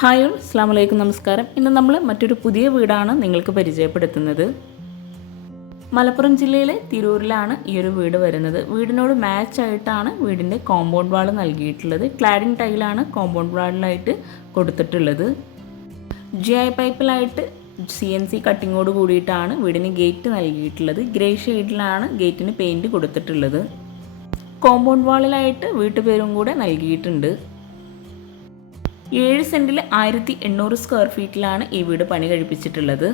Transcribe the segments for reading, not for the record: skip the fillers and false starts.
Hi all, അസ്സലാമു അലൈക്കും, നമസ്കാരം. ഇന്ന് നമ്മൾ മറ്റൊരു പുതിയ വീടാണ് നിങ്ങൾക്ക് പരിചയപ്പെടുത്തുന്നത്. മലപ്പുറം ജില്ലയിലെ തിരൂരിലാണ് ഈ ഒരു വീട് വരുന്നത്. വീടിനോട് മാച്ച് ആയിട്ടാണ് വീടിൻ്റെ കോമ്പൗണ്ട് വാൾ നൽകിയിട്ടുള്ളത്. ക്ലാഡിംഗ് ടൈലാണ് കോമ്പൗണ്ട് വാളിലായിട്ട് കൊടുത്തിട്ടുള്ളത്. GI പൈപ്പിലായിട്ട് CNC കട്ടിങ്ങോട് കൂടിയിട്ടാണ് വീടിന് ഗേറ്റ് നൽകിയിട്ടുള്ളത്. ഗ്രേ ഷെയ്ഡിലാണ് ഗേറ്റിന് പെയിൻറ്റ് കൊടുത്തിട്ടുള്ളത്. കോമ്പൗണ്ട് വാളിലായിട്ട് വീട്ടുപേരും കൂടെ നൽകിയിട്ടുണ്ട്. 7 സെൻറ്റിൽ 1800 സ്ക്വയർ ഫീറ്റിലാണ് ഈ വീട് പണി കഴിപ്പിച്ചിട്ടുള്ളത്.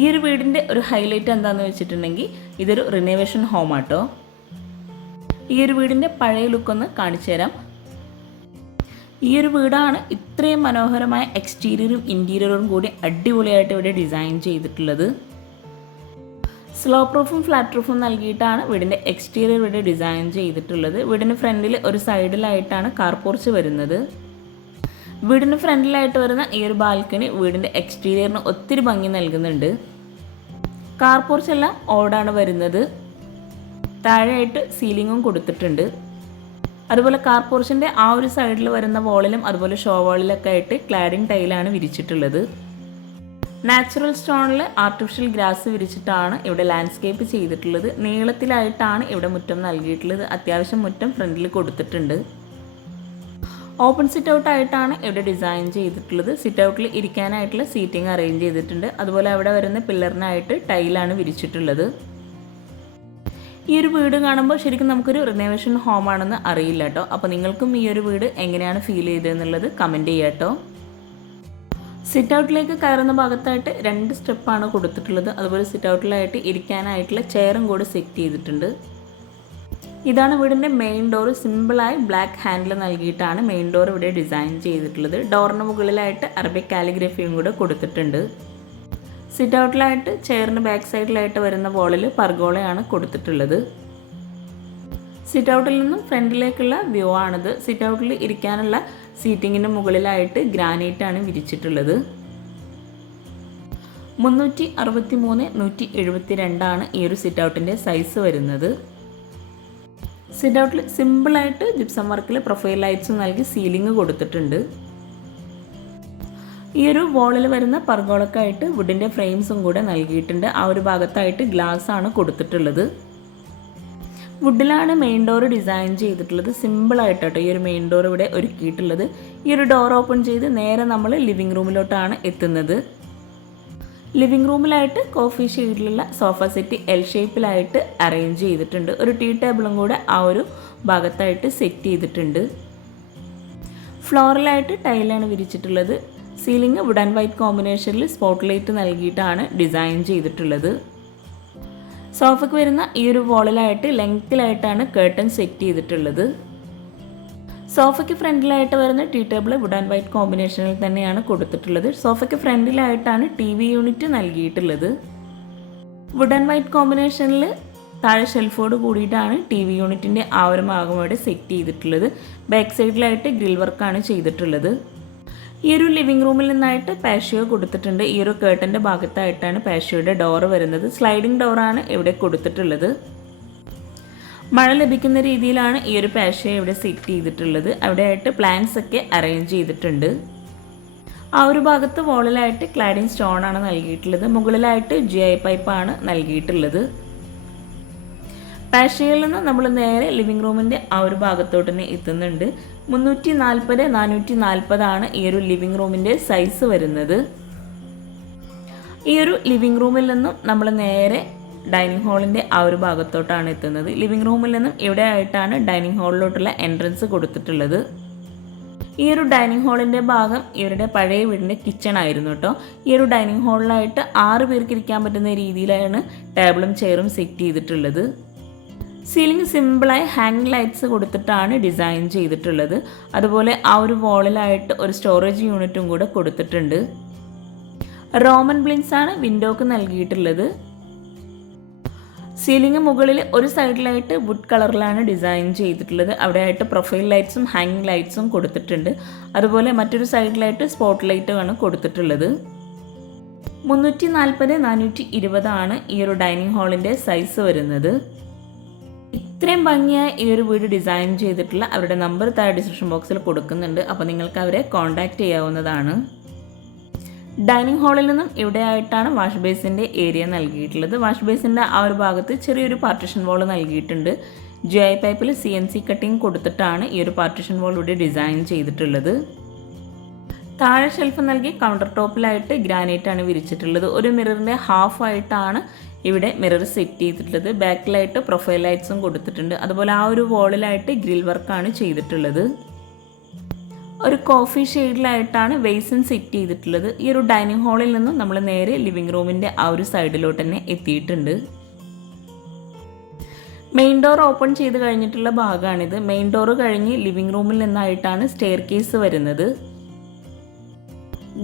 ഈ ഒരു വീടിൻ്റെ ഒരു ഹൈലൈറ്റ് എന്താണെന്ന് വെച്ചിട്ടുണ്ടെങ്കിൽ ഇതൊരു റിനോവേഷൻ ഹോമാട്ടോ. ഈ ഒരു വീടിൻ്റെ പഴയ ലുക്കൊന്ന് കാണിച്ചു തരാം. ഈ ഒരു വീടാണ് ഇത്രയും മനോഹരമായ എക്സ്റ്റീരിയറും ഇൻറ്റീരിയറും കൂടി അടിപൊളിയായിട്ട് ഇവിടെ ഡിസൈൻ ചെയ്തിട്ടുള്ളത്. സ്ലോ പ്രൂഫും ഫ്ലാറ്റ് പ്രൂഫും നൽകിയിട്ടാണ് വീടിൻ്റെ എക്സ്റ്റീരിയർ ഇവിടെ ഡിസൈൻ ചെയ്തിട്ടുള്ളത്. വീടിന് ഫ്രണ്ടിൽ ഒരു സൈഡിലായിട്ടാണ് കാർ പോർച്ച് വരുന്നത്. വീടിന് ഫ്രണ്ടിലായിട്ട് വരുന്ന ഈ ഒരു ബാൽക്കണി വീടിൻ്റെ എക്സ്റ്റീരിയറിന് ഒത്തിരി ഭംഗി നൽകുന്നുണ്ട്. കാർ പോർച്ച് എല്ലാം ഓടാണ് വരുന്നത്. താഴെയായിട്ട് സീലിങ്ങും കൊടുത്തിട്ടുണ്ട്. അതുപോലെ കാർ പോർച്ചിൻ്റെ ആ ഒരു സൈഡിൽ വരുന്ന വോളിലും അതുപോലെ ഷോ വാളിലൊക്കെ ആയിട്ട് ക്ലാഡിംഗ് ടൈലാണ് വിരിച്ചിട്ടുള്ളത്. നാച്ചുറൽ സ്റ്റോണിൽ ആർട്ടിഫിഷ്യൽ ഗ്രാസ് വിരിച്ചിട്ടാണ് ഇവിടെ ലാൻഡ്സ്കേപ്പ് ചെയ്തിട്ടുള്ളത്. നീളത്തിലായിട്ടാണ് ഇവിടെ മുറ്റം നൽകിയിട്ടുള്ളത്. അത്യാവശ്യം മുറ്റം ഫ്രണ്ടിൽ കൊടുത്തിട്ടുണ്ട്. ഓപ്പൺ സിറ്റ് ഔട്ട് ആയിട്ടാണ് ഇവിടെ ഡിസൈൻ ചെയ്തിട്ടുള്ളത്. സിറ്റ് ഔട്ടിൽ ഇരിക്കാനായിട്ടുള്ള സീറ്റിംഗ് അറേഞ്ച് ചെയ്തിട്ടുണ്ട്. അതുപോലെ അവിടെ വരുന്ന പില്ലറിനായിട്ട് ടൈലാണ് വിരിച്ചിട്ടുള്ളത്. ഈ ഒരു വീട് കാണുമ്പോൾ ശരിക്കും നമുക്കൊരു റിനോവേഷൻ ഹോം ആണെന്ന് അറിയില്ല കേട്ടോ. അപ്പോൾ നിങ്ങൾക്കും ഈ ഒരു വീട് എങ്ങനെയാണ് ഫീൽ ചെയ്തതെന്നുള്ളത് കമൻറ്റ് ചെയ്യാം കേട്ടോ. സിറ്റ് ഔട്ടിലേക്ക് കയറുന്ന ഭാഗത്തായിട്ട് 2 സ്റ്റെപ്പാണ് കൊടുത്തിട്ടുള്ളത്. അതുപോലെ സിറ്റ് ഔട്ടിലായിട്ട് ഇരിക്കാനായിട്ടുള്ള ചെയറും കൂടി സെറ്റ് ചെയ്തിട്ടുണ്ട്. ഇതാണ് വീടിൻ്റെ മെയിൻ ഡോർ. സിമ്പിളായി ബ്ലാക്ക് ഹാൻഡിൽ നൽകിയിട്ടാണ് മെയിൻ ഡോർ ഇവിടെ ഡിസൈൻ ചെയ്തിട്ടുള്ളത്. ഡോറിന് മുകളിലായിട്ട് അറബിക് കാലിഗ്രഫിയും കൂടെ കൊടുത്തിട്ടുണ്ട്. സിറ്റ് ഔട്ടിലായിട്ട് ചെയറിന് ബാക്ക് സൈഡിലായിട്ട് വരുന്ന വോളിൽ പർഗോളയാണ് കൊടുത്തിട്ടുള്ളത്. സിറ്റ് ഔട്ടിൽ നിന്നും ഫ്രണ്ടിലേക്കുള്ള വ്യൂ ആണിത്. സിറ്റ് ഔട്ടിൽ ഇരിക്കാനുള്ള സീറ്റിങ്ങിന് മുകളിലായിട്ട് ഗ്രാനൈറ്റാണ് വിരിച്ചിട്ടുള്ളത്. 363/172 ഈ ഒരു സിറ്റ് ഔട്ടിൻ്റെ സൈസ് വരുന്നത്. സിറ്റ് ഔട്ടിൽ സിമ്പിളായിട്ട് ജിപ്സം വർക്കിൽ പ്രൊഫൈൽ ലൈറ്റ്സും നൽകി സീലിംഗ് കൊടുത്തിട്ടുണ്ട്. ഈ ഒരു വോളിൽ വരുന്ന പർഗോളക്കായിട്ട് വുഡിൻ്റെ ഫ്രെയിംസും കൂടെ നൽകിയിട്ടുണ്ട്. ആ ഒരു ഭാഗത്തായിട്ട് ഗ്ലാസ് ആണ് കൊടുത്തിട്ടുള്ളത്. വുഡിലാണ് മെയിൻ ഡോർ ഡിസൈൻ ചെയ്തിട്ടുള്ളത്. സിമ്പിളായിട്ടോ ഈ ഒരു മെയിൻ ഡോർ ഇവിടെ ഒരുക്കിയിട്ടുള്ളത്. ഈ ഒരു ഡോർ ഓപ്പൺ ചെയ്ത് നേരെ നമ്മൾ ലിവിങ് റൂമിലോട്ടാണ് എത്തുന്നത്. ലിവിങ് റൂമിലായിട്ട് കോഫി ഷെയ്ഡിലുള്ള സോഫ സെറ്റ് L ഷേപ്പിലായിട്ട് അറേഞ്ച് ചെയ്തിട്ടുണ്ട്. ഒരു ടീ ടേബിളും കൂടെ ആ ഒരു ഭാഗത്തായിട്ട് സെറ്റ് ചെയ്തിട്ടുണ്ട്. ഫ്ലോറിലായിട്ട് ടൈലാണ് വിരിച്ചിട്ടുള്ളത്. സീലിംഗ് വുഡ് ആൻഡ് വൈറ്റ് കോമ്പിനേഷനിൽ സ്പോട്ട് ലൈറ്റ് നൽകിയിട്ടാണ് ഡിസൈൻ ചെയ്തിട്ടുള്ളത്. സോഫയ്ക്ക് വരുന്ന ഈ ഒരു വോളിലായിട്ട് ലെങ്ത്തിലായിട്ടാണ് കേർട്ടൻ സെറ്റ് ചെയ്തിട്ടുള്ളത്. സോഫയ്ക്ക് ഫ്രണ്ടിലായിട്ട് വരുന്ന tea table wood and white കോമ്പിനേഷനിൽ തന്നെയാണ് കൊടുത്തിട്ടുള്ളത്. സോഫയ്ക്ക് ഫ്രണ്ടിലായിട്ടാണ് TV യൂണിറ്റ് നൽകിയിട്ടുള്ളത്. വുഡ് ആൻഡ് വൈറ്റ് കോമ്പിനേഷനിൽ താഴെ ഷെൽഫോട് കൂടിയിട്ടാണ് TV യൂണിറ്റിൻ്റെ ആ ഒരു ഭാഗം അവിടെ സെറ്റ് ചെയ്തിട്ടുള്ളത്. ബാക്ക് സൈഡിലായിട്ട് ഗ്രിൽ വർക്കാണ് ചെയ്തിട്ടുള്ളത്. ഈ ഒരു ലിവിങ് റൂമിൽ നിന്നായിട്ട് പാഷ്യോ കൊടുത്തിട്ടുണ്ട്. ഈ ഒരു കേർട്ടൻ്റെ ഭാഗത്തായിട്ടാണ് പാഷ്യോയുടെ ഡോറ് വരുന്നത്. സ്ലൈഡിംഗ് ഡോറാണ് ഇവിടെ കൊടുത്തിട്ടുള്ളത്. മഴ ലഭിക്കുന്ന രീതിയിലാണ് ഈ ഒരു പാഷ്യോ ഇവിടെ സെറ്റ് ചെയ്തിട്ടുള്ളത്. അവിടെയായിട്ട് പ്ലാന്റ്സ് ഒക്കെ അറേഞ്ച് ചെയ്തിട്ടുണ്ട്. ആ ഒരു ഭാഗത്ത് വോളിലായിട്ട് ക്ലാഡിംഗ് സ്റ്റോണാണ് നൽകിയിട്ടുള്ളത്. മുകളിലായിട്ട് GI പൈപ്പാണ് നൽകിയിട്ടുള്ളത്. പാഷ്യോയിൽ നിന്ന് നമ്മൾ നേരെ ലിവിങ് റൂമിൻ്റെ ആ ഒരു ഭാഗത്തോട്ട് തന്നെ എത്തുന്നുണ്ട്. 340x440 ഈ ഒരു ലിവിങ് റൂമിൻ്റെ സൈസ് വരുന്നത്. ഈ ഒരു ലിവിങ് റൂമിൽ നിന്നും നമ്മൾ നേരെ ഡൈനിങ് ഹാളിൻ്റെ ആ ഒരു ഭാഗത്തോട്ടാണ് എത്തുന്നത്. ലിവിങ് റൂമിൽ നിന്നും ഇവിടെ ആയിട്ടാണ് ഡൈനിങ് ഹാളിലോട്ടുള്ള എൻട്രൻസ് കൊടുത്തിട്ടുള്ളത്. ഈ ഒരു ഡൈനിങ് ഹാളിൻ്റെ ഭാഗം ഇവരുടെ പഴയ വീടിൻ്റെ കിച്ചൺ ആയിരുന്നു കേട്ടോ. ഈ ഒരു ഡൈനിങ് ഹാളിലായിട്ട് 6 പേർക്ക് ഇരിക്കാൻ പറ്റുന്ന രീതിയിലാണ് ടേബിളും ചെയറും സെറ്റ് ചെയ്തിട്ടുള്ളത്. സീലിംഗ് സിമ്പിളായി ഹാങ്ങിങ് ലൈറ്റ്സ് കൊടുത്തിട്ടാണ് ഡിസൈൻ ചെയ്തിട്ടുള്ളത്. അതുപോലെ ആ ഒരു വോളിലായിട്ട് ഒരു സ്റ്റോറേജ് യൂണിറ്റും കൂടെ കൊടുത്തിട്ടുണ്ട്. റോമൻ ബ്ലിൻസ് ആണ് വിൻഡോക്ക് നൽകിയിട്ടുള്ളത്. സീലിംഗ് മുകളിൽ ഒരു സൈഡിലായിട്ട് വുഡ് കളറിലാണ് ഡിസൈൻ ചെയ്തിട്ടുള്ളത്. അവിടെയായിട്ട് പ്രൊഫൈൽ ലൈറ്റ്സും ഹാങ്ങിങ് ലൈറ്റ്സും കൊടുത്തിട്ടുണ്ട്. അതുപോലെ മറ്റൊരു സൈഡിലായിട്ട് സ്പോട്ട് ലൈറ്റുമാണ് കൊടുത്തിട്ടുള്ളത്. 340x420 ഈ ഒരു ഡൈനിങ് ഹാളിൻ്റെ സൈസ് വരുന്നത്. ഇത്രയും ഭംഗിയായി ഈ ഒരു വീട് ഡിസൈൻ ചെയ്തിട്ടുള്ള അവരുടെ നമ്പർ താഴെ ഡിസ്ക്രിപ്ഷൻ ബോക്സിൽ കൊടുക്കുന്നുണ്ട്. അപ്പോൾ നിങ്ങൾക്ക് അവരെ കോൺടാക്റ്റ് ചെയ്യാവുന്നതാണ്. ഡൈനിങ് ഹാളിൽ നിന്നും ഇവിടെയായിട്ടാണ് വാഷ് ബേസിൻ്റെ ഏരിയ നൽകിയിട്ടുള്ളത്. വാഷ് ബേസിൻ്റെ ആ ഒരു ഭാഗത്ത് ചെറിയൊരു പാർട്ടീഷൻ വാൾ നൽകിയിട്ടുണ്ട്. GI പൈപ്പിൽ CNC കട്ടിങ് കൊടുത്തിട്ടാണ് ഈ ഒരു പാർട്ടീഷൻ വാൾ ഇവിടെ ഡിസൈൻ ചെയ്തിട്ടുള്ളത്. താഴെ ഷെൽഫ് നൽകി കൗണ്ടർ ടോപ്പിലായിട്ട് ഗ്രാനൈറ്റ് ആണ് വിരിച്ചിട്ടുള്ളത്. ഒരു മിററിൻ്റെ ഹാഫ് ആയിട്ടാണ് ഇവിടെ മിറർ സെറ്റ് ചെയ്തിട്ടുള്ളത്. ബാക്കിലായിട്ട് പ്രൊഫൈൽ ലൈറ്റ്സും കൊടുത്തിട്ടുണ്ട്. അതുപോലെ ആ ഒരു വാളിലായിട്ട് ഗ്രിൽ വർക്കാണ് ചെയ്തിട്ടുള്ളത്. ഒരു കോഫി ഷെയ്ഡിലായിട്ടാണ് വെയ്സൺ സെറ്റ് ചെയ്തിട്ടുള്ളത്. ഈ ഒരു ഡൈനിങ് ഹാളിൽ നിന്നും നമ്മൾ നേരെ ലിവിംഗ് റൂമിൻ്റെ ആ ഒരു സൈഡിലോട്ട് തന്നെ എത്തിയിട്ടുണ്ട്. മെയിൻ ഡോർ ഓപ്പൺ ചെയ്ത് കഴിഞ്ഞിട്ടുള്ള ഭാഗമാണിത്. മെയിൻ ഡോർ കഴിഞ്ഞ് ലിവിംഗ് റൂമിൽ നിന്നായിട്ടാണ് സ്റ്റെയർ കേസ് വരുന്നത്.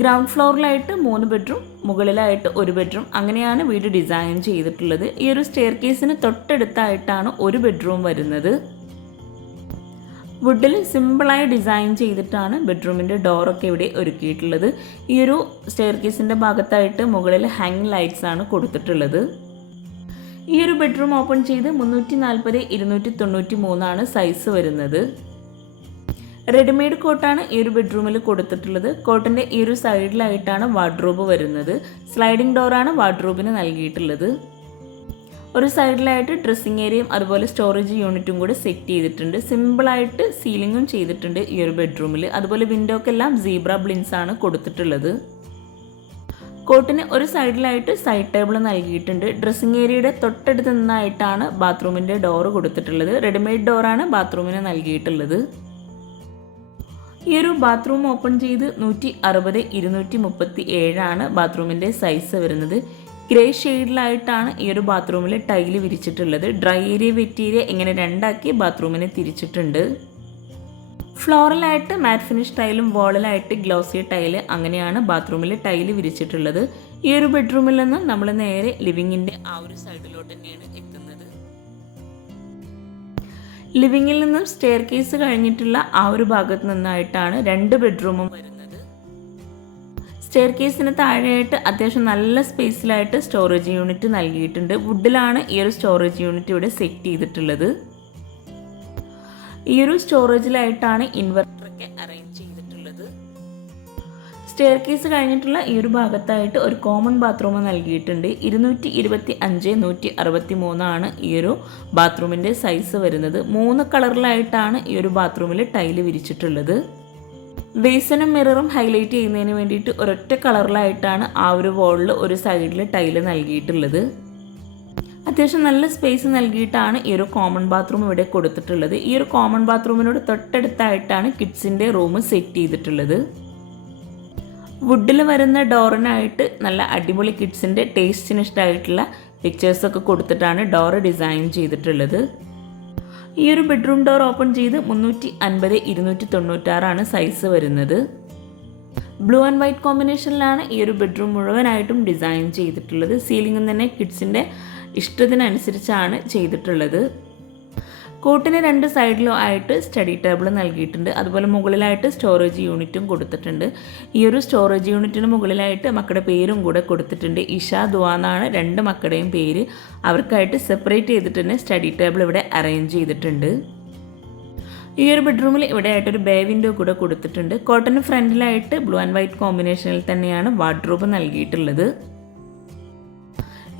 ഗ്രൗണ്ട് ഫ്ലോറിലായിട്ട് 3 ബെഡ്റൂം, മുകളിലായിട്ട് 1 ബെഡ്റൂം, അങ്ങനെയാണ് വീട് ഡിസൈൻ ചെയ്തിട്ടുള്ളത്. ഈ ഒരു സ്റ്റെയർ കേസിന് തൊട്ടടുത്തായിട്ടാണ് 1 ബെഡ്റൂം വരുന്നത്. വുഡിൽ സിമ്പിളായി ഡിസൈൻ ചെയ്തിട്ടാണ് ബെഡ്റൂമിൻ്റെ ഡോറൊക്കെ ഇവിടെ ഒരുക്കിയിട്ടുള്ളത്. ഈ ഒരു സ്റ്റെയർ കേസിൻ്റെ ഭാഗത്തായിട്ട് മുകളിൽ ഹാങ്ങിങ് ലൈറ്റ്സ് ആണ് കൊടുത്തിട്ടുള്ളത്. ഈ ഒരു ബെഡ്റൂം ഓപ്പൺ ചെയ്ത് 340-293 ആണ് സൈസ് വരുന്നത്. റെഡിമെയ്ഡ് കോട്ടാണ് ഈ ഒരു ബെഡ്റൂമിൽ കൊടുത്തിട്ടുള്ളത്. കോട്ടിൻ്റെ ഈ ഒരു സൈഡിലായിട്ടാണ് വാർഡ്രോബ് വരുന്നത്. സ്ലൈഡിംഗ് ഡോറാണ് വാർഡ്രോബിന് നൽകിയിട്ടുള്ളത്. ഒരു സൈഡിലായിട്ട് ഡ്രസ്സിങ് ഏരിയയും അതുപോലെ സ്റ്റോറേജ് യൂണിറ്റും കൂടി സെറ്റ് ചെയ്തിട്ടുണ്ട്. സിമ്പിളായിട്ട് സീലിങ്ങും ചെയ്തിട്ടുണ്ട് ഈ ഒരു ബെഡ്റൂമിൽ. അതുപോലെ വിൻഡോക്കെല്ലാം സീബ്ര ബ്ലിൻസ് ആണ് കൊടുത്തിട്ടുള്ളത്. കോട്ടിന് ഒരു സൈഡിലായിട്ട് സൈഡ് ടേബിൾ നൽകിയിട്ടുണ്ട്. ഡ്രസ്സിങ് ഏരിയയുടെ തൊട്ടടുത്ത് നിന്നായിട്ടാണ് ബാത്റൂമിൻ്റെ ഡോറ് കൊടുത്തിട്ടുള്ളത്. റെഡിമെയ്ഡ് ഡോറാണ് ബാത്റൂമിന് നൽകിയിട്ടുള്ളത്. ഈ ഒരു ബാത്റൂം ഓപ്പൺ ചെയ്ത് 160-237 ആണ് ബാത്റൂമിൻ്റെ സൈസ് വരുന്നത്. ഗ്രേ ഷെയ്ഡിലായിട്ടാണ് ഈ ഒരു ബാത്റൂമിൽ ടൈല് വിരിച്ചിട്ടുള്ളത്. ഡ്രൈ ഏരിയ വെറ്റ് ഏരിയ ഇങ്ങനെ രണ്ടാക്കി ബാത്റൂമിനെ തിരിച്ചിട്ടുണ്ട്. ഫ്ലോറിലായിട്ട് മാറ്റ് ഫിനിഷ് ടൈലും വാളിലായിട്ട് ഗ്ലോസി ടൈല്, അങ്ങനെയാണ് ബാത്റൂമിൽ ടൈല് വിരിച്ചിട്ടുള്ളത്. ഈ ഒരു ബെഡ്റൂമിൽ നിന്ന് നമ്മൾ നേരെ ലിവിങ്ങിൻ്റെ ആ ഒരു സൈഡിലോട്ട് തന്നെയാണ് എത്തുന്നത്. ലിവിങ്ങിൽ നിന്നും സ്റ്റെയർ കേസ് കഴിഞ്ഞിട്ടുള്ള ആ ഒരു ഭാഗത്ത് നിന്നായിട്ടാണ് 2 ബെഡ്റൂമും വരുന്നത്. സ്റ്റെയർ കേസിന് താഴെയായിട്ട് അത്യാവശ്യം നല്ല സ്പേസിലായിട്ട് സ്റ്റോറേജ് യൂണിറ്റ് നൽകിയിട്ടുണ്ട്. വുഡിലാണ് ഈ ഒരു സ്റ്റോറേജ് യൂണിറ്റ് ഇവിടെ സെറ്റ് ചെയ്തിട്ടുള്ളത്. ഈ ഒരു സ്റ്റോറേജിലായിട്ടാണ് ഇൻവെർട്ടറൊക്കെ അറേഞ്ച് ചെയ്തിട്ടുള്ളത്. സ്റ്റെയർ കേസ് കഴിഞ്ഞിട്ടുള്ള ഈ ഒരു ഭാഗത്തായിട്ട് ഒരു കോമൺ ബാത്റൂം നൽകിയിട്ടുണ്ട്. 225-163 ആണ് ഈ ഒരു ബാത്റൂമിൻ്റെ സൈസ് വരുന്നത്. 3 കളറിലായിട്ടാണ് ഈ ഒരു ബാത്റൂമിൽ ടൈല് വിരിച്ചിട്ടുള്ളത്. ബേസിനും മിററും ഹൈലൈറ്റ് ചെയ്യുന്നതിന് വേണ്ടിയിട്ട് ഒരൊറ്റ കളറിലായിട്ടാണ് ആ ഒരു വാളിൽ ഒരു സൈഡിൽ ടൈല് നൽകിയിട്ടുള്ളത്. അത്യാവശ്യം നല്ല സ്പേസ് നൽകിയിട്ടാണ് ഈ ഒരു കോമൺ ബാത്റൂം ഇവിടെ കൊടുത്തിട്ടുള്ളത്. ഈ ഒരു കോമൺ ബാത്റൂമിനോട് തൊട്ടടുത്തായിട്ടാണ് കിഡ്സിൻ്റെ റൂം സെറ്റ് ചെയ്തിട്ടുള്ളത്. വുഡിൽ വരുന്ന ഡോറിനായിട്ട് നല്ല അടിപൊളി കിഡ്സിൻ്റെ ടേസ്റ്റിന് ഇഷ്ടമായിട്ടുള്ള പിക്ചേഴ്സൊക്കെ കൊടുത്തിട്ടാണ് ഡോറ് ഡിസൈൻ ചെയ്തിട്ടുള്ളത്. ഈ ഒരു ബെഡ്റൂം ഡോർ ഓപ്പൺ ചെയ്ത് 350-296 ആണ് സൈസ് വരുന്നത്. ബ്ലൂ ആൻഡ് വൈറ്റ് കോമ്പിനേഷനിലാണ് ഈ ഒരു ബെഡ്റൂം മുഴുവനായിട്ടും ഡിസൈൻ ചെയ്തിട്ടുള്ളത്. സീലിംഗും തന്നെ കിഡ്സിൻ്റെ ഇഷ്ടത്തിനനുസരിച്ചാണ് ചെയ്തിട്ടുള്ളത്. കോട്ടിന് 2 സൈഡിലും ആയിട്ട് സ്റ്റഡി ടേബിൾ നൽകിയിട്ടുണ്ട്. അതുപോലെ മുകളിലായിട്ട് സ്റ്റോറേജ് യൂണിറ്റും കൊടുത്തിട്ടുണ്ട്. ഈ ഒരു സ്റ്റോറേജ് യൂണിറ്റിന് മുകളിലായിട്ട് മക്കളുടെ പേരും കൂടെ കൊടുത്തിട്ടുണ്ട്. ഇഷ, ദുആ എന്നാണ് 2 മക്കളുടെയും പേര്. അവർക്കായിട്ട് സെപ്പറേറ്റ് ചെയ്തിട്ട് തന്നെ സ്റ്റഡി ടേബിൾ ഇവിടെ അറേഞ്ച് ചെയ്തിട്ടുണ്ട്. ഈ ഒരു ബെഡ്റൂമിൽ ഇവിടെ ആയിട്ടൊരു ബേ വിൻഡോ കൂടെ കൊടുത്തിട്ടുണ്ട്. കോട്ടന് ഫ്രണ്ടിലായിട്ട് ബ്ലൂ ആൻഡ് വൈറ്റ് കോമ്പിനേഷനിൽ തന്നെയാണ് വാർഡ്രോബ് നൽകിയിട്ടുള്ളത്.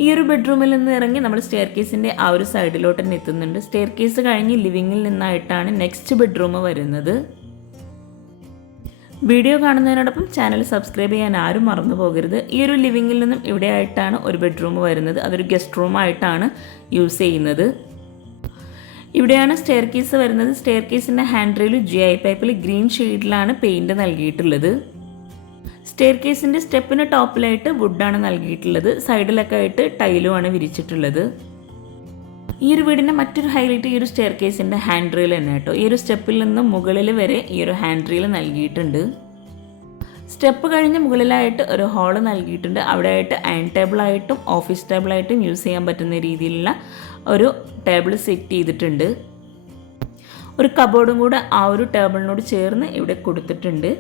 ഈ ഒരു ബെഡ്റൂമിൽ നിന്ന് ഇറങ്ങി നമ്മൾ സ്റ്റെയർ കേസിൻ്റെ ആ ഒരു സൈഡിലോട്ട് തന്നെ എത്തുന്നുണ്ട്. സ്റ്റെയർ കേസ് കഴിഞ്ഞ് ലിവിങ്ങിൽ നിന്നായിട്ടാണ് നെക്സ്റ്റ് ബെഡ്റൂം വരുന്നത്. വീഡിയോ കാണുന്നതിനോടൊപ്പം ചാനൽ സബ്സ്ക്രൈബ് ചെയ്യാൻ ആരും മറന്നു പോകരുത്. ഈ ഒരു ലിവിങ്ങിൽ നിന്നും ഇവിടെ ആയിട്ടാണ് ഒരു ബെഡ്റൂം വരുന്നത്. അതൊരു ഗസ്റ്റ് റൂമായിട്ടാണ് യൂസ് ചെയ്യുന്നത്. ഇവിടെയാണ് സ്റ്റെയർ കേസ് വരുന്നത്. സ്റ്റെയർ കേസിൻ്റെ ഹാൻഡ് റെയിൽ GI പൈപ്പിൽ ഗ്രീൻ ഷെയ്ഡിലാണ് പെയിൻറ് നൽകിയിട്ടുള്ളത്. സ്റ്റെയർ കേസിൻ്റെ സ്റ്റെപ്പിന് ടോപ്പിലായിട്ട് വുഡാണ് നൽകിയിട്ടുള്ളത്. സൈഡിലൊക്കെ ആയിട്ട് ടൈലുമാണ് വിരിച്ചിട്ടുള്ളത്. ഈ ഒരു വീടിൻ്റെ മറ്റൊരു ഹൈലൈറ്റ് ഈ ഒരു സ്റ്റെയർ കേസിൻ്റെ ഹാൻഡ് റെയിൽ തന്നെ കേട്ടോ. ഈ ഒരു സ്റ്റെപ്പിൽ നിന്ന് മുകളിൽ വരെ ഈ ഒരു ഹാൻഡ് റെയിൽ നൽകിയിട്ടുണ്ട്. സ്റ്റെപ്പ് കഴിഞ്ഞ് മുകളിലായിട്ട് ഒരു ഹാള് നൽകിയിട്ടുണ്ട്. അവിടെ ആയിട്ട് അയൺ ടേബിളായിട്ടും ഓഫീസ് ടേബിളായിട്ടും യൂസ് ചെയ്യാൻ പറ്റുന്ന രീതിയിലുള്ള ഒരു ടേബിൾ സെറ്റ് ചെയ്തിട്ടുണ്ട്. ഒരു കബോർഡും കൂടെ ആ ഒരു ടേബിളിനോട് ചേർന്ന് ഇവിടെ കൊടുത്തിട്ടുണ്ട്.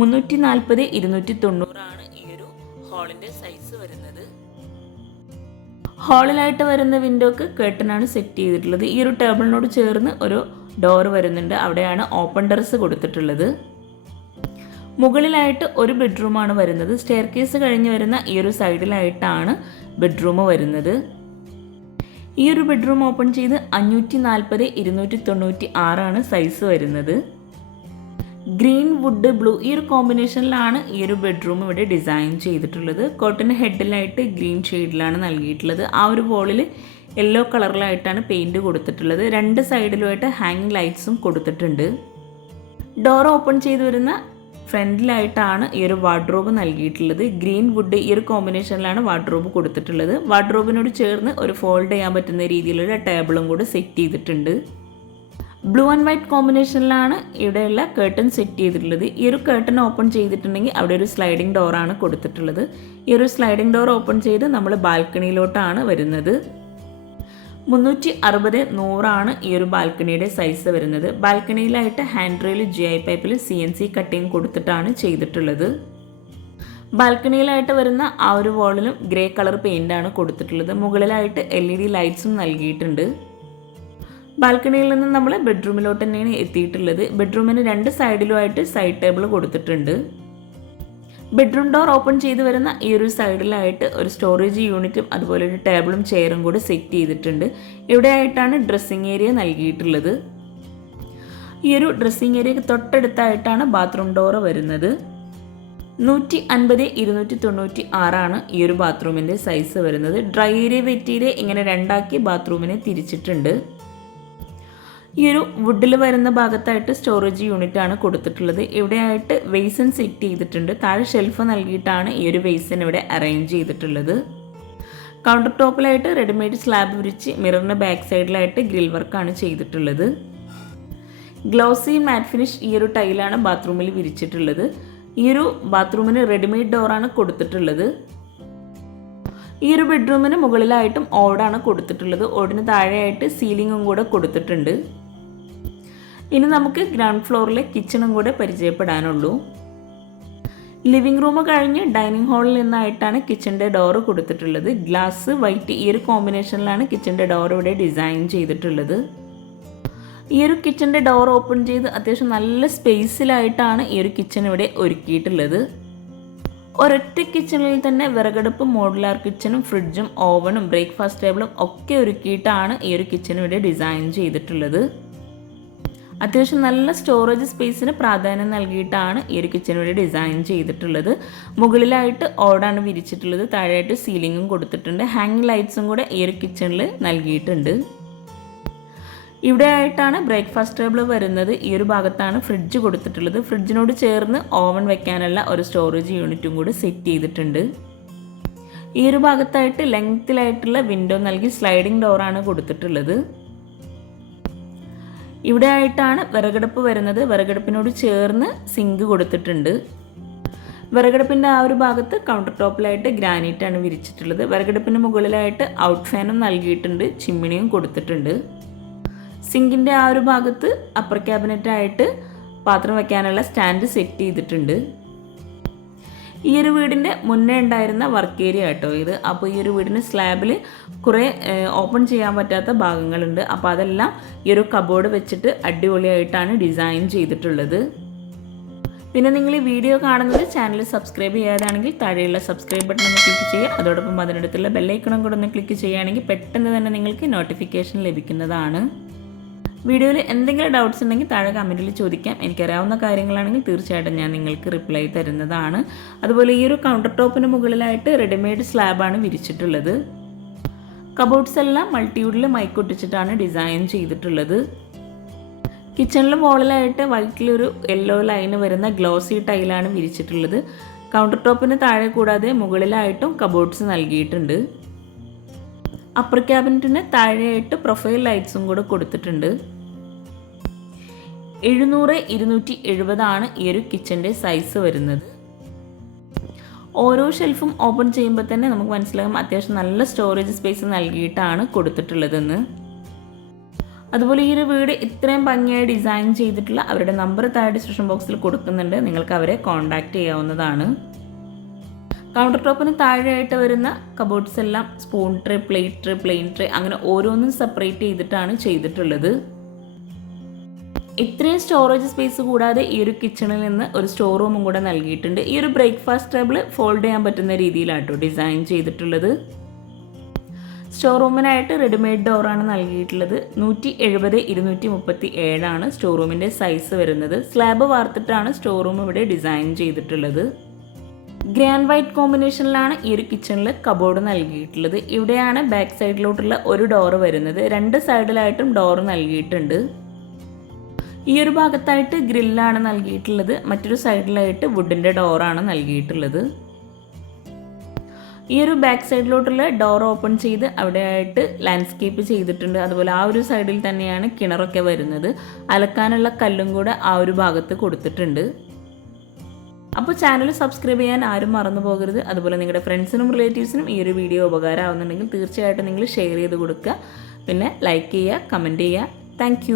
340-290 ആണ് ഈ ഒരു ഹാളിൻ്റെ സൈസ് വരുന്നത്. ഹാളിലായിട്ട് വരുന്ന വിൻഡോക്ക് കേട്ടനാണ് സെറ്റ് ചെയ്തിട്ടുള്ളത്. ഈ ഒരു ടേബിളിനോട് ചേർന്ന് ഒരു ഡോർ വരുന്നുണ്ട്, അവിടെയാണ് ഓപ്പൺ ടെറസ് കൊടുത്തിട്ടുള്ളത്. മുകളിലായിട്ട് ഒരു ബെഡ്റൂമാണ് വരുന്നത്. സ്റ്റെയർ കേസ് കഴിഞ്ഞ് വരുന്ന ഈ ഒരു സൈഡിലായിട്ടാണ് ബെഡ്റൂം വരുന്നത്. ഈ ഒരു ബെഡ്റൂം ഓപ്പൺ ചെയ്ത് 540/296 സൈസ് വരുന്നത്. ഗ്രീൻ വുഡ് ബ്ലൂ ഈ ഒരു കോമ്പിനേഷനിലാണ് ഈ ഒരു ബെഡ്റൂം ഇവിടെ ഡിസൈൻ ചെയ്തിട്ടുള്ളത്. കോട്ടൺ ഹെഡിലായിട്ട് ഗ്രീൻ ഷെയ്ഡിലാണ് നൽകിയിട്ടുള്ളത്. ആ ഒരു വോളിൽ യെല്ലോ കളറിലായിട്ടാണ് പെയിൻറ് കൊടുത്തിട്ടുള്ളത്. രണ്ട് സൈഡിലുമായിട്ട് ഹാങ്ങിങ് ലൈറ്റ്സും കൊടുത്തിട്ടുണ്ട്. ഡോർ ഓപ്പൺ ചെയ്ത് വരുന്ന ഫ്രണ്ടിലായിട്ടാണ് ഈ ഒരു വാർഡ്രോബ് നൽകിയിട്ടുള്ളത്. ഗ്രീൻ വുഡ് ഈ ഒരു കോമ്പിനേഷനിലാണ് വാർഡ്രോബ് കൊടുത്തിട്ടുള്ളത്. വാർഡ്രോബിനോട് ചേർന്ന് ഒരു ഫോൾഡ് ചെയ്യാൻ പറ്റുന്ന രീതിയിലുള്ള ടേബിളും കൂടെ സെറ്റ് ചെയ്തിട്ടുണ്ട്. ബ്ലൂ ആൻഡ് വൈറ്റ് കോമ്പിനേഷനിലാണ് ഇവിടെയുള്ള കേർട്ടൻ സെറ്റ് ചെയ്തിട്ടുള്ളത്. ഈ ഒരു കേർട്ടൻ ഓപ്പൺ ചെയ്തിട്ടുണ്ടെങ്കിൽ അവിടെ ഒരു സ്ലൈഡിംഗ് ഡോറാണ് കൊടുത്തിട്ടുള്ളത്. ഈ ഒരു സ്ലൈഡിംഗ് ഡോർ ഓപ്പൺ ചെയ്ത് നമ്മൾ ബാൽക്കണിയിലോട്ടാണ് വരുന്നത്. 360/100 ഈ ഒരു ബാൽക്കണിയുടെ സൈസ് വരുന്നത്. ബാൽക്കണിയിലായിട്ട് ഹാൻഡ് റെയിൽ GI പൈപ്പിൽ CNC കട്ടിങ് കൊടുത്തിട്ടാണ് ചെയ്തിട്ടുള്ളത്. ബാൽക്കണിയിലായിട്ട് വരുന്ന ആ ഒരു വാളിലും ഗ്രേ കളർ പെയിൻ്റാണ് കൊടുത്തിട്ടുള്ളത്. മുകളിലായിട്ട് LED ലൈറ്റ്സും നൽകിയിട്ടുണ്ട്. ബാൽക്കണിയിൽ നിന്ന് നമ്മൾ ബെഡ്റൂമിലോട്ട് തന്നെയാണ് എത്തിയിട്ടുള്ളത്. ബെഡ്റൂമിന് രണ്ട് സൈഡിലുമായിട്ട് സൈഡ് ടേബിൾ കൊടുത്തിട്ടുണ്ട്. ബെഡ്റൂം ഡോർ ഓപ്പൺ ചെയ്ത് വരുന്ന ഈ ഒരു സൈഡിലായിട്ട് ഒരു സ്റ്റോറേജ് യൂണിറ്റും അതുപോലെ ഒരു ടേബിളും ചെയറും കൂടി സെറ്റ് ചെയ്തിട്ടുണ്ട്. ഇവിടെ ആയിട്ടാണ് ഡ്രസ്സിങ് ഏരിയ നൽകിയിട്ടുള്ളത്. ഈ ഒരു ഡ്രസ്സിങ് ഏരിയക്ക് തൊട്ടടുത്തായിട്ടാണ് ബാത്റൂം ഡോർ വരുന്നത്. 150/296 ഈ ഒരു ബാത്റൂമിൻ്റെ സൈസ് വരുന്നത്. ഡ്രൈ ഏരിയ വെറ്റ് ഏരിയ ഇങ്ങനെ രണ്ടാക്കി ബാത്റൂമിനെ തിരിച്ചിട്ടുണ്ട്. ഈ ഒരു വുഡിൽ വരുന്ന ഭാഗത്തായിട്ട് സ്റ്റോറേജ് യൂണിറ്റ് ആണ് കൊടുത്തിട്ടുള്ളത്. ഇവിടെയായിട്ട് വെയ്സൺ സെറ്റ് ചെയ്തിട്ടുണ്ട്. താഴെ ഷെൽഫ് നൽകിയിട്ടാണ് ഈ ഒരു വെയ്സൺ ഇവിടെ അറേഞ്ച് ചെയ്തിട്ടുള്ളത്. കൗണ്ടർ ടോപ്പിലായിട്ട് റെഡിമെയ്ഡ് സ്ലാബ് വിരിച്ച് മിററിൻ്റെ ബാക്ക് സൈഡിലായിട്ട് ഗ്രിൽ വർക്കാണ് ചെയ്തിട്ടുള്ളത്. ഗ്ലോസി മാറ്റ് ഫിനിഷ് ഈ ഒരു ടൈലാണ് ബാത്റൂമിൽ വിരിച്ചിട്ടുള്ളത്. ഈ ഒരു ബാത്റൂമിന് റെഡിമെയ്ഡ് ഡോറാണ് കൊടുത്തിട്ടുള്ളത്. ഈ ഒരു ബെഡ്റൂമിന് മുകളിലായിട്ടും ഓടാണ് കൊടുത്തിട്ടുള്ളത്. ഓടിന് താഴെയായിട്ട് സീലിങ്ങും കൂടെ കൊടുത്തിട്ടുണ്ട്. ഇനി നമുക്ക് ഗ്രൗണ്ട് ഫ്ലോറിലെ കിച്ചണും കൂടെ പരിചയപ്പെടാനുള്ളൂ. ലിവിംഗ് റൂം കഴിഞ്ഞ് ഡൈനിങ് ഹാളിൽ നിന്നായിട്ടാണ് കിച്ചൻ്റെ ഡോറ് കൊടുത്തിട്ടുള്ളത്. ഗ്ലാസ് വൈറ്റ് ഈ ഒരു കോമ്പിനേഷനിലാണ് കിച്ചൻ്റെ ഡോർ ഇവിടെ ഡിസൈൻ ചെയ്തിട്ടുള്ളത്. ഈ ഒരു കിച്ചൻ്റെ ഡോർ ഓപ്പൺ ചെയ്ത് അത്യാവശ്യം നല്ല സ്പേസിലായിട്ടാണ് ഈ ഒരു കിച്ചൺ ഇവിടെ ഒരുക്കിയിട്ടുള്ളത്. ഒരൊറ്റ കിച്ചണിൽ തന്നെ വിറകടുപ്പും മോഡുലാർ കിച്ചണും ഫ്രിഡ്ജും ഓവനും ബ്രേക്ക്ഫാസ്റ്റ് ടേബിളും ഒക്കെ ഒരുക്കിയിട്ടാണ് ഈ ഒരു കിച്ചൺ ഇവിടെ ഡിസൈൻ ചെയ്തിട്ടുള്ളത്. അത്യാവശ്യം നല്ല സ്റ്റോറേജ് സ്പേസിന് പ്രാധാന്യം നൽകിയിട്ടാണ് ഈ ഒരു കിച്ചൺ ഇവിടെ ഡിസൈൻ ചെയ്തിട്ടുള്ളത്. മുകളിലായിട്ട് ഓടാണ് വിരിച്ചിട്ടുള്ളത്. താഴെയായിട്ട് സീലിങ്ങും കൊടുത്തിട്ടുണ്ട്. ഹാങ്ങിങ് ലൈറ്റ്സും കൂടെ ഈ ഒരു കിച്ചണിൽ നൽകിയിട്ടുണ്ട്. ഇവിടെ ആയിട്ടാണ് ബ്രേക്ക്ഫാസ്റ്റ് ടേബിൾ വരുന്നത്. ഈ ഒരു ഭാഗത്താണ് ഫ്രിഡ്ജ് കൊടുത്തിട്ടുള്ളത്. ഫ്രിഡ്ജിനോട് ചേർന്ന് ഓവൻ വെക്കാനുള്ള ഒരു സ്റ്റോറേജ് യൂണിറ്റും കൂടി സെറ്റ് ചെയ്തിട്ടുണ്ട്. ഈ ഒരു ഭാഗത്തായിട്ട് ലെങ്ത്തിലായിട്ടുള്ള വിൻഡോ നൽകി സ്ലൈഡിംഗ് ഡോറാണ് കൊടുത്തിട്ടുള്ളത്. ഇവിടെ ആയിട്ടാണ് വിറകടുപ്പ് വരുന്നത്. വിറകടുപ്പിനോട് ചേർന്ന് സിങ്ക് കൊടുത്തിട്ടുണ്ട്. വിറകടുപ്പിൻ്റെ ആ ഒരു ഭാഗത്ത് കൗണ്ടർ ടോപ്പിലായിട്ട് ഗ്രാനൈറ്റാണ് വിരിച്ചിട്ടുള്ളത്. വിറകടുപ്പിന് മുകളിലായിട്ട് ഔട്ട് ഫാനും നൽകിയിട്ടുണ്ട്. ചിമ്മിണിയും കൊടുത്തിട്ടുണ്ട്. സിങ്കിൻ്റെ ആ ഒരു ഭാഗത്ത് അപ്പർ ക്യാബിനറ്റായിട്ട് പാത്രം വയ്ക്കാനുള്ള സ്റ്റാൻഡ് സെറ്റ് ചെയ്തിട്ടുണ്ട്. ഈ ഒരു വീടിൻ്റെ മുന്നേ ഉണ്ടായിരുന്ന വർക്ക് ഏരിയ കേട്ടോ ഇത്. അപ്പോൾ ഈ ഒരു വീടിന് സ്ലാബിൽ കുറേ ഓപ്പൺ ചെയ്യാൻ പറ്റാത്ത ഭാഗങ്ങളുണ്ട്. അപ്പോൾ അതെല്ലാം ഈ ഒരു കബോർഡ് വെച്ചിട്ട് അടിപൊളിയായിട്ടാണ് ഡിസൈൻ ചെയ്തിട്ടുള്ളത്. പിന്നെ നിങ്ങൾ ഈ വീഡിയോ കാണുന്നത് ചാനൽ സബ്സ്ക്രൈബ് ചെയ്യാതാണെങ്കിൽ താഴെയുള്ള സബ്സ്ക്രൈബ് ബട്ടൺ ഒന്ന് ക്ലിക്ക് ചെയ്യുക. അതോടൊപ്പം അതിനടുത്തുള്ള ബെല്ലൈക്കണും കൂടെ ഒന്ന് ക്ലിക്ക് ചെയ്യുകയാണെങ്കിൽ പെട്ടെന്ന് തന്നെ നിങ്ങൾക്ക് നോട്ടിഫിക്കേഷൻ ലഭിക്കുന്നതാണ്. വീഡിയോയിൽ എന്തെങ്കിലും ഡൗട്ട്സ് ഉണ്ടെങ്കിൽ താഴെ കമൻറ്റിൽ ചോദിക്കാം. എനിക്കറിയാവുന്ന കാര്യങ്ങളാണെങ്കിൽ തീർച്ചയായിട്ടും ഞാൻ നിങ്ങൾക്ക് റിപ്ലൈ തരുന്നതാണ്. അതുപോലെ ഈ ഒരു കൗണ്ടർ ടോപ്പിന് മുകളിലായിട്ട് റെഡിമെയ്ഡ് സ്ലാബാണ് വിരിച്ചിട്ടുള്ളത്. കബോർഡ്സ് എല്ലാം മൾട്ടിവുഡിൽ മൈക്കൊട്ടിച്ചിട്ടാണ് ഡിസൈൻ ചെയ്തിട്ടുള്ളത്. കിച്ചണിലെ വോളിലായിട്ട് വൈറ്റിലൊരു യെല്ലോ ലൈന് വരുന്ന ഗ്ലോസി ടൈലാണ് വിരിച്ചിട്ടുള്ളത്. കൗണ്ടർ ടോപ്പിന് താഴെ കൂടാതെ മുകളിലായിട്ടും കബോർഡ്സ് നൽകിയിട്ടുണ്ട്. അപ്പർ ക്യാബിനറ്റിന് താഴെയായിട്ട് പ്രൊഫൈൽ ലൈറ്റ്സും കൂടെ കൊടുത്തിട്ടുണ്ട്. 700/270 ഈ ഒരു കിച്ചൻ്റെ സൈസ് വരുന്നത്. ഓരോ ഷെൽഫും ഓപ്പൺ ചെയ്യുമ്പോൾ തന്നെ നമുക്ക് മനസ്സിലാകും അത്യാവശ്യം നല്ല സ്റ്റോറേജ് സ്പേസ് നൽകിയിട്ടാണ് കൊടുത്തിട്ടുള്ളതെന്ന്. അതുപോലെ ഈ ഒരു വീട് ഇത്രയും ഭംഗിയായി ഡിസൈൻ ചെയ്തിട്ടുള്ള അവരുടെ നമ്പർ താഴെ ഡിസ്ക്രിപ്ഷൻ ബോക്സിൽ കൊടുക്കുന്നുണ്ട്. നിങ്ങൾക്ക് അവരെ കോൺടാക്റ്റ് ചെയ്യാവുന്നതാണ്. കൗണ്ടർ ടോപ്പിന് താഴെയായിട്ട് വരുന്ന കബോർഡ്സ് എല്ലാം spoon tray, plate tray, plain tray അങ്ങനെ ഓരോന്നും സെപ്പറേറ്റ് ചെയ്തിട്ടാണ് ചെയ്തിട്ടുള്ളത്. ഇത്രയും സ്റ്റോറേജ് സ്പേസ് കൂടാതെ ഈ ഒരു കിച്ചണിൽ നിന്ന് ഒരു സ്റ്റോർ റൂമും കൂടെ നൽകിയിട്ടുണ്ട്. ഈ ഒരു ബ്രേക്ക്ഫാസ്റ്റ് ടേബിൾ ഫോൾഡ് ചെയ്യാൻ പറ്റുന്ന രീതിയിലാട്ടോ ഡിസൈൻ ചെയ്തിട്ടുള്ളത്. സ്റ്റോർ റൂമിനായിട്ട് റെഡിമെയ്ഡ് ഡോറാണ് നൽകിയിട്ടുള്ളത്. 170-237 സ്റ്റോർ റൂമിൻ്റെ സൈസ് വരുന്നത്. സ്ലാബ് വാർത്തിട്ടാണ് സ്റ്റോർ റൂം ഇവിടെ ഡിസൈൻ ചെയ്തിട്ടുള്ളത്. ഗ്രേ ആൻഡ് വൈറ്റ് കോമ്പിനേഷനിലാണ് ഈ ഒരു കിച്ചണിൽ കബോർഡ് നൽകിയിട്ടുള്ളത്. ഇവിടെയാണ് ബാക്ക് സൈഡിലോട്ടുള്ള ഒരു ഡോറ് വരുന്നത്. 2 സൈഡിലായിട്ടും ഡോറ് നൽകിയിട്ടുണ്ട്. ഈ ഒരു ഭാഗത്തായിട്ട് ഗ്രില്ലാണ് നൽകിയിട്ടുള്ളത്. മറ്റൊരു സൈഡിലായിട്ട് വുഡിൻ്റെ ഡോറാണ് നൽകിയിട്ടുള്ളത്. ഈ ഒരു ബാക്ക് സൈഡിലോട്ടുള്ള ഡോർ ഓപ്പൺ ചെയ്ത് അവിടെയായിട്ട് ലാൻഡ്സ്കേപ്പ് ചെയ്തിട്ടുണ്ട്. അതുപോലെ ആ ഒരു സൈഡിൽ തന്നെയാണ് കിണറൊക്കെ വരുന്നത്. അലക്കാനുള്ള കല്ലും കൂടെ ആ ഒരു ഭാഗത്ത് കൊടുത്തിട്ടുണ്ട്. അപ്പോൾ ചാനൽ സബ്സ്ക്രൈബ് ചെയ്യാൻ ആരും മറന്നു പോകരുത്. അതുപോലെ നിങ്ങളുടെ ഫ്രണ്ട്സിനും റിലേറ്റീവ്സിനും ഈ ഒരു വീഡിയോ ഉപകാരമാവുന്നുണ്ടെങ്കിൽ തീർച്ചയായിട്ടും നിങ്ങൾ ഷെയർ ചെയ്ത് കൊടുക്കുക. പിന്നെ ലൈക്ക് ചെയ്യുക, കമൻറ്റ് ചെയ്യുക. താങ്ക്